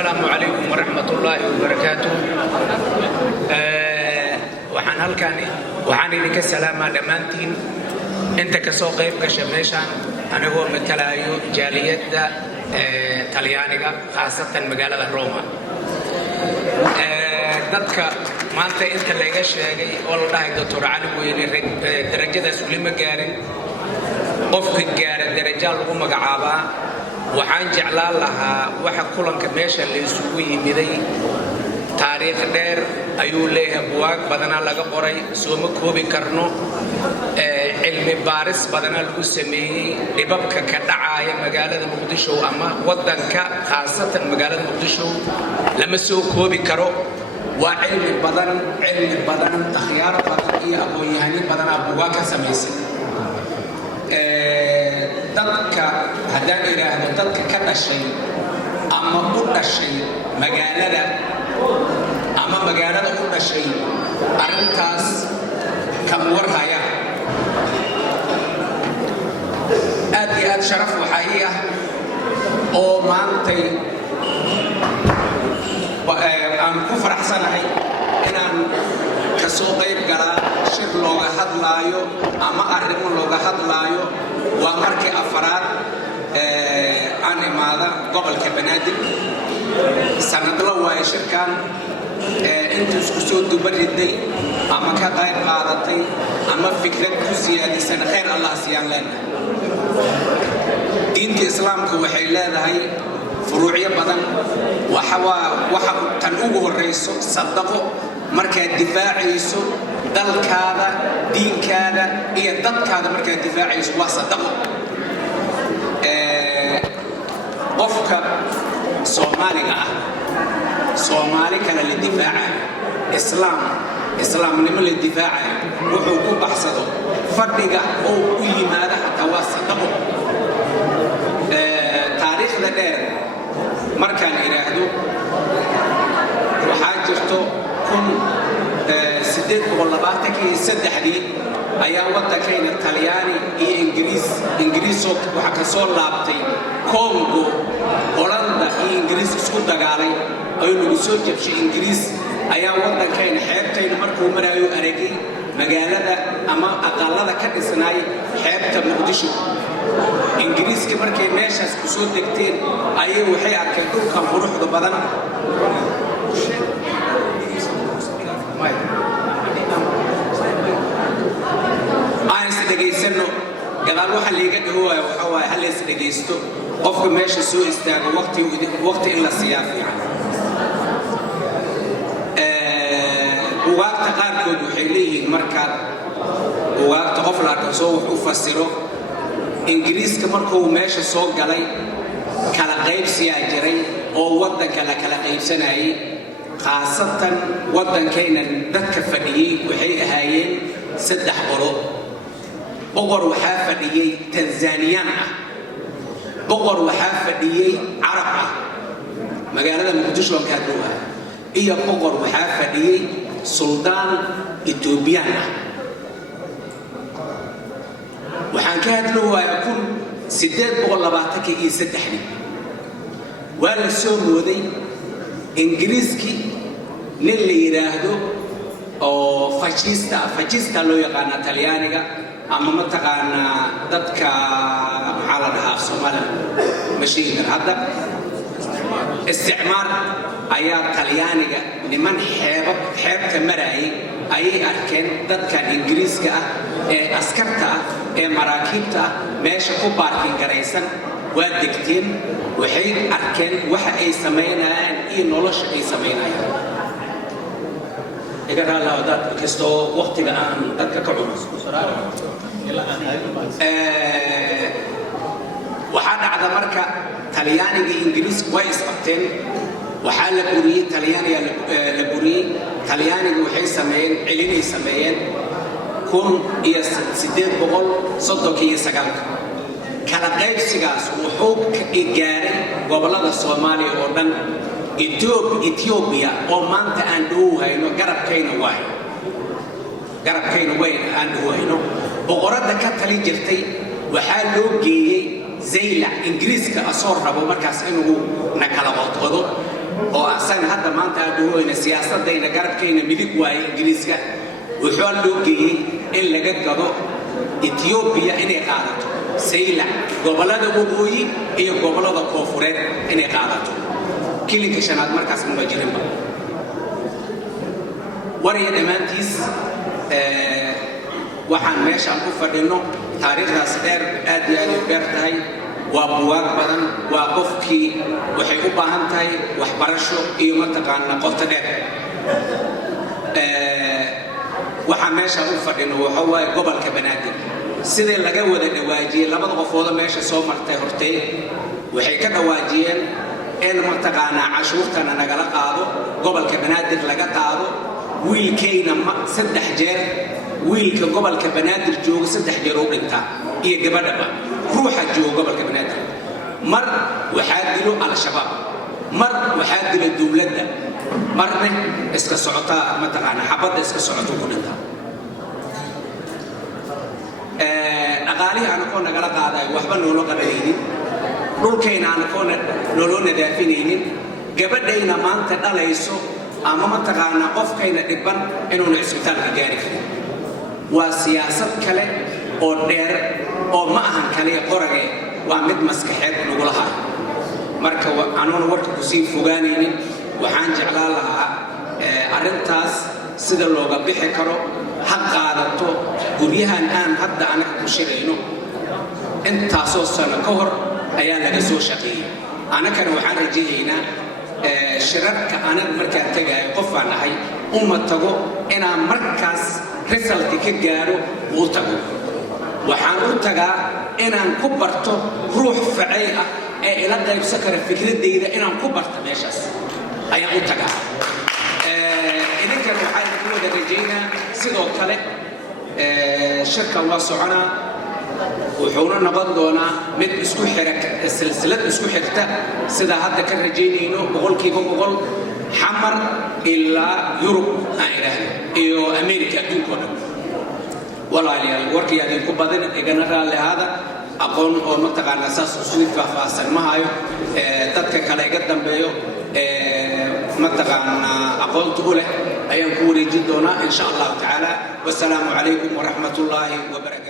السلام عليكم ورحمة الله وبركاته. waxaan halkaani waxaan idinka salaamaa dhammaantiin inta ka soo qayb gashay meeshaan anigoo matalaayo jaaliyadda Talyaaniga khaasatan magaalada Roma. dadka maanta inta laga sheegay oo la dhahay Dr. Ali Weyne darajadaas wali ma gaarin qofka gaara darajo lagu magacaabaa waxaan jeclaan lahaa waxa kulanka meesha la isugu yimiday taariikh dheer ayuu leeyahay buugaag badan laga qoray soo ma koobi karno cilmi baaris badan lagu sameeyay dibabka ka dhacaya magaalada Muqdisho ama wadanka khaasatan magaalada Muqdisho lama soo koobi karo waa cilmi badan takhyaar badan iyo aqoon-yahanin badan buugaag ka sameeyay dadka haddaan iraahdo dadka ka dhashay ama u dhashay magaalada ama magaalada u dhashay arintaas ka warhaya aad iyo aad sharaf waxaa ii ah oo maantay aan ku faraxsanahay inaan ka soo qayb galaa shir looga hadlaayo ama arrimo looga hadlaayo waa markii afraad aan imaada gobolka Banaadir sanadla waa shirkan intuu isku soo dubariday ama ka qayb qaadatay ama fikrad ku siyaadisan khayr Allah siyaan lana diinta islaamku waxay leedahay furuucyo badan waxa tan ugu horeyso sadaqo markaad difaacayso dalkaada diinkaada iyo dadkaada markaad difaacayso waa sadaqo qofka Soomaaliga ah Soomaali kale la difaaca islaamnimo la difaaca wuxuu ku baxsado fadhiga oo u yimaada hatta waa sadaqo taariikhda dheer markaan iraahdo waxaa jirto saddexdii ayaa wadankeena Talyaani iyo Ingiriis waxa ka soo laabtay Congo Holanda iyo Ingiriis isku dagaalay oo lagu soo jabshay Ingiriis ayaa wadankeena xeebteena markuu maraayo aragay magaalada ama aqalada ka dhisnay xeebta Muqdisho Ingiriiska markay meeshaas ku soo degteen ayay waxay arkeen dhulka quruxda badan degeysano gadaal waxa leega dhawaayo waxa waa hal is dhegeysto qofka meesha soo istaago waqti in la siyaafiyo buugaagta qaarkood waxay leeyihiin markaad buugaagta qof la arko soo wax u fasiro Ingiriiska markuu meesha soo galay kala qaybsiyaa jiray oo wadanka la kala qaybsanayay khaasatan wadankeena dadka fadhiyay waxay ahaayeen saddex qolo boqor waxaa fadhiyay Tanzanian boqor waxaa fadhiyay Arab magaalada Muqdisho ka dhawaa iyo boqor waxaa fadhiyay Suldaan Ethiopian waxaan ka hadlayaa 1823 waa la soo mooday Ingiriiski nin la yiraahdo oo fascista loo yaqaan Talyaaniga ama ma taqaana dadka maxaa la dhahaa Soomaaliya mashiin hadda isticmaar ayaa Talyaaniga niman xeebta maray ayay arkeen dadka Ingiriiska ah ee askarta ah ee maraakiibta meesha ku baarkin garaysan waa degteen waxay arkeen waxa ay sameynayaan iyo nolosha ay sameynayaan iga raala dad kasto waqtiga aan dadka ka cunus waxaa dhacda marka Talyaaniga iyo Ingiriiska way isqabteen waxaa la buriyay Talyaaniga waxay sameeyeen cilinay sameeyeen 1839 kala qaybsigaas wuxuu ka gaaray gobolada Soomaaliya oo dhan Ethiopia oo maanta aan dhawayno garabkayna way aan dhawayno boqorada ka tali jirtay waxaa loo geeyay Zayla Ingiriiska asoo rabo markaas inuu nakala qodqodo oo asan hadda maanta aad u weyn siyaasadayna garabkeena midig waay Ingiriiska wuxuu loo geeyay in laga gado Ethiopia inay qaadato sayla gobolada waqooyi iyo gobolada koonfureed inay qaadato kilinka shanaad markaas ma jirin wariya dhamaantiis waxaan meeshaan ku fadhino taariikhdaas dheer aad iyo aad u dheer tahay waa buugaag badan waa qofkii waxay u baahan tahay waxbarasho iyo mataqaana qoto dheer waxaan meeshaan u fadhino waxa waaye gobolka Banaadir sidee laga wada dhawaajiyay labada qofood meesha soo martay hortay waxay ka dhawaajiyeen in mataqaana cashuurtana nagala qaado gobolka Banaadir laga qaado wiilkayna saddex jeer wiilka gobolka Banaadir jooga saddex jeer oo dhinta iyo gabadhaba ruuxa jooga gobolka Banaadir mar waxaa dilo al-shabaab mar waxaa dilo dawladda marna iska socota mataqaana xabada iska socoto ku dhinta dhaqaalihi aan ku nagala qaaday waxba noolo qabanaynin dhulkayna aan ku noolo nadaafinaynin gabadhayna maanta dhalayso ama mataqaana qofkayna dhiban inuu isbitaalka gaari karo waa siyaasad kale oo dheer oo ma ahan kale qorage waa mid maskaxeed lagu lahaa marka aanu warka ku sii fogaanaynin waxaan jeclaan lahaa arintaas sida looga bixi karo haq qaadato guryahan aan hadda anaga ku shaqeyno intaasoo sano ka hor ayaa laga soo shaqeeyay anagana waxaan rajaynaynaa shirarka anaga markaan tagay qof aan ahay uma tago inaan markaas result ka gaaro uu tago waxaan u tagaa inaan ku barto ruux facay ah ee ila qaybsan kara fikradeyda inaan ku barto meeshaas ayaan u tagaa idinkan waxaan ku wada rajaynaa sidoo kale shirkan waa soconaa wuxuuna noqon doonaa mid isku xira silsilad isku xigta sida hadda ka rajaynayno boqolkiiba boqol xamar ilaa Yurub aan ilaahno iyo Ameerika adduunka dhan walaalayaal warkii aad ku badan igana raali hada aqoon oo mataqaana saas usoo faahfaahsan ma hayo dadka kale iga dambeeyo mataqaana aqoontu u leh ayaan ku wareejin doonaa insha Allah taala wassalaamu alaykum wa rahmatullahi wa barakatuh